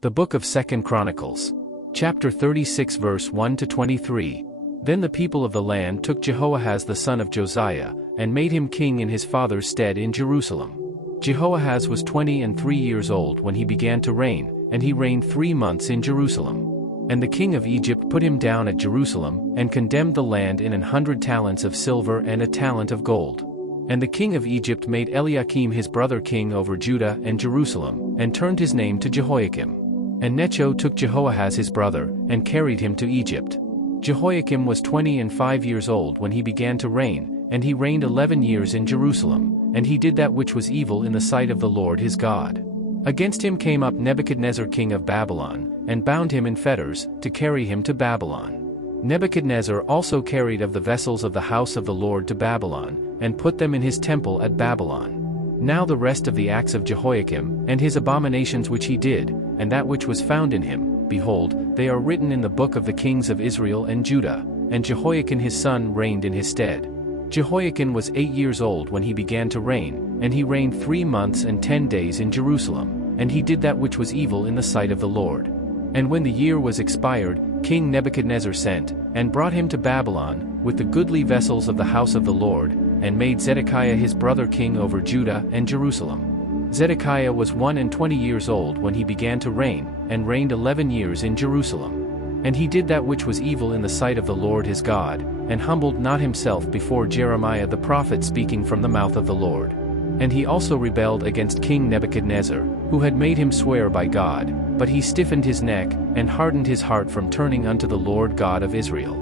The Book of 2 Chronicles. Chapter 36 verse 1-23. Then the people of the land took Jehoahaz the son of Josiah, and made him king in his father's stead in Jerusalem. Jehoahaz was 23 years old when he began to reign, and he reigned 3 months in Jerusalem. And the king of Egypt put him down at Jerusalem, and condemned the land in 100 talents of silver and a talent of gold. And the king of Egypt made Eliakim his brother king over Judah and Jerusalem, and turned his name to Jehoiakim. And Necho took Jehoahaz his brother, and carried him to Egypt. Jehoiakim was 25 years old when he began to reign, and he reigned 11 years in Jerusalem, and he did that which was evil in the sight of the Lord his God. Against him came up Nebuchadnezzar king of Babylon, and bound him in fetters, to carry him to Babylon. Nebuchadnezzar also carried of the vessels of the house of the Lord to Babylon, and put them in his temple at Babylon. Now the rest of the acts of Jehoiakim, and his abominations which he did, and that which was found in him, behold, they are written in the book of the kings of Israel and Judah, and Jehoiakim his son reigned in his stead. Jehoiakim was 8 years old when he began to reign, and he reigned 3 months and 10 days in Jerusalem, and he did that which was evil in the sight of the Lord. And when the year was expired, King Nebuchadnezzar sent, and brought him to Babylon, with the goodly vessels of the house of the Lord, and made Zedekiah his brother king over Judah and Jerusalem. Zedekiah was 21 years old when he began to reign, and reigned 11 years in Jerusalem. And he did that which was evil in the sight of the Lord his God, and humbled not himself before Jeremiah the prophet speaking from the mouth of the Lord. And he also rebelled against King Nebuchadnezzar, who had made him swear by God, but he stiffened his neck, and hardened his heart from turning unto the Lord God of Israel.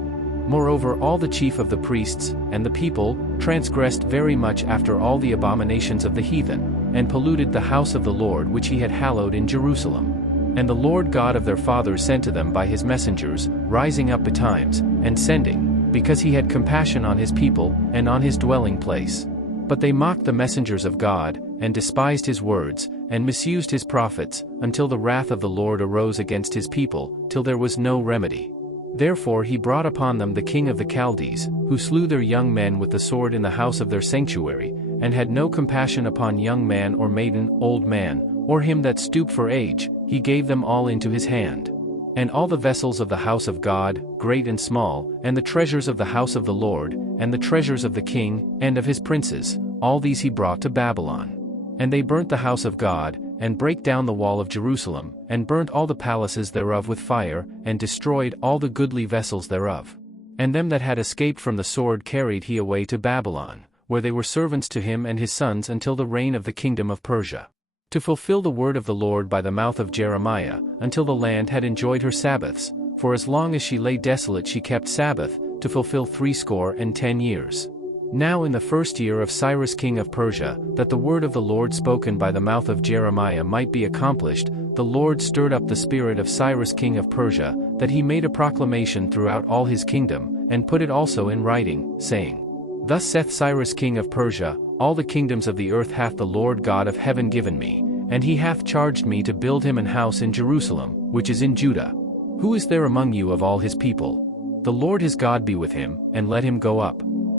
Moreover, all the chief of the priests, and the people, transgressed very much after all the abominations of the heathen, and polluted the house of the Lord which he had hallowed in Jerusalem. And the Lord God of their fathers sent to them by his messengers, rising up betimes, and sending, because he had compassion on his people, and on his dwelling place. But they mocked the messengers of God, and despised his words, and misused his prophets, until the wrath of the Lord arose against his people, till there was no remedy. Therefore he brought upon them the king of the Chaldees, who slew their young men with the sword in the house of their sanctuary, and had no compassion upon young man or maiden, old man, or him that stooped for age, he gave them all into his hand. And all the vessels of the house of God, great and small, and the treasures of the house of the Lord, and the treasures of the king, and of his princes, all these he brought to Babylon. And they burnt the house of God, and brake down the wall of Jerusalem, and burnt all the palaces thereof with fire, and destroyed all the goodly vessels thereof. And them that had escaped from the sword carried he away to Babylon, where they were servants to him and his sons until the reign of the kingdom of Persia. To fulfill the word of the Lord by the mouth of Jeremiah, until the land had enjoyed her Sabbaths, for as long as she lay desolate she kept Sabbath, to fulfill 60 years. Now in the first year of Cyrus king of Persia, that the word of the Lord spoken by the mouth of Jeremiah might be accomplished, the Lord stirred up the spirit of Cyrus king of Persia, that he made a proclamation throughout all his kingdom, and put it also in writing, saying, Thus saith Cyrus king of Persia, All the kingdoms of the earth hath the Lord God of heaven given me, and he hath charged me to build him an house in Jerusalem, which is in Judah. Who is there among you of all his people? The Lord his God be with him, and let him go up.